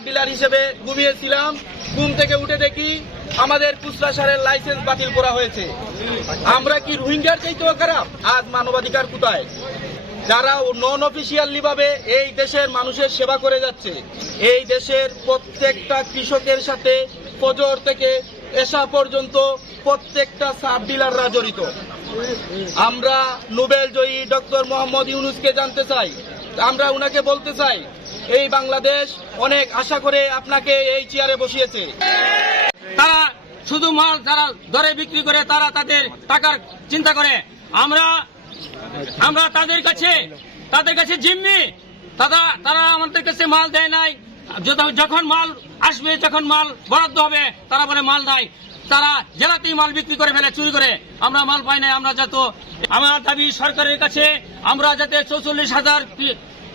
সার dealer হিসেবে ঘুমিয়েছিলাম। ঘুম থেকে উঠে দেখি আমাদের খুচরা সারের লাইসেন্স বাতিল করা হয়েছে। আমরা কি রোহিঙ্গার চাইতেও খারাপ? আজ মানবাধিকার কোথায়? যারা নন অফিসিয়ালি ভাবে এই দেশের মানুষের সেবা করে যাচ্ছে, এই দেশের প্রত্যেকটা কৃষকের সাথে ফজর থেকে এসা পর্যন্ত প্রত্যেকটা সাব ডিলাররা জড়িত। আমরা নোবেল জয়ী ডক্টর মোহাম্মদ ইউনুসকে জানতে চাই। আমরা উনাকে বলতে চাই এই বাংলাদেশ অনেক আশা করে আপনাকে এই চেয়ারে বসিয়েছে। তারা শুধু মাল যারা দরে বিক্রি করে, তারা তাদের টাকার চিন্তা করে। আমরা আমরা তাদের কাছে তাদের কাছে জিম্মি। তারা তারা আমাদের কাছে মাল দেয় নাই। যখন মাল আসবে, যখন মাল বরাদ্দ হবে, তারা বলে মাল নাই। তারা জেলাতেই মাল বিক্রি করে ফেলে, চুরি করে। আমরা মাল পাই নাই, আমরা যত, আমার দাবি সরকারের কাছে, আমরা যাতে চৌচল্লিশ হাজার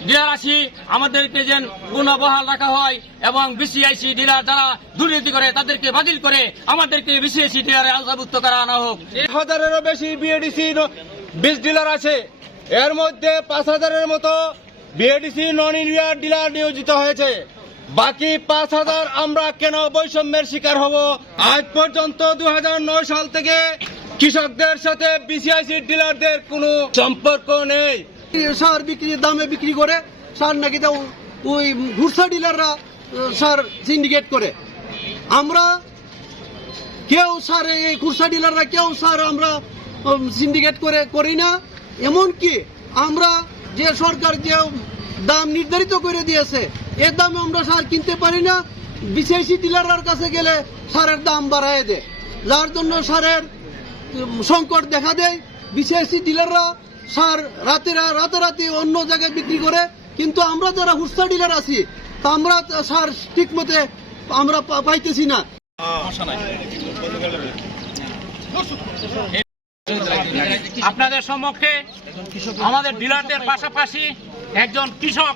ডিলার আছি আমাদেরকে যেন পুনঃবহাল রাখা হয় এবং বিসিআইসি ডিলার যারা দুর্নীতি করে তাদেরকে বাতিল করে আমাদেরকে বিসিআইসি ডিলারে আওতাভুক্ত করা আনা হোক। হাজারেরও বেশি বিএডিসি বীজ ডিলার আছে। এর মধ্যে পাঁচ হাজারের মতো বিএডিসি নন ইন্ডিয়ার ডিলার নিয়োজিত হয়েছে। বাকি পাঁচ হাজার আমরা কেন বৈষম্যের শিকার হব? আজ পর্যন্ত দু হাজার নয় সাল থেকে কৃষকদের সাথে বিসিআইসি ডিলারদের কোনো সম্পর্ক নেই। সার বিক্রির দামে বিক্রি করে, সার নাকি ওই ঘুরসা ডিলাররা সার সিন্ডিকেট করে। আমরা কেউ সার এই খুরসা ডিলাররা, কেউ সার আমরা সিন্ডিকেট করে, করি না। এমনকি আমরা যে সরকার যে দাম নির্ধারিত করে দিয়েছে, এর দামে আমরা সার কিনতে পারি না। বিশেষী ডিলাররার কাছে গেলে সারের দাম বাড়ায় দেয়। যার জন্য সারের সংকট দেখা দেয়। বিশেষী ডিলাররা সার রাতে রাতারাতি অন্য জায়গায় বিক্রি করে, কিন্তু আমরা যারা হুস্তা ডিলার আছি, তা আমরা সার ঠিক মতে আমরা পাইতেছি না। আপনাদের সম্মুখে আমাদের ডিলারদের পাশাপাশি একজন কৃষক।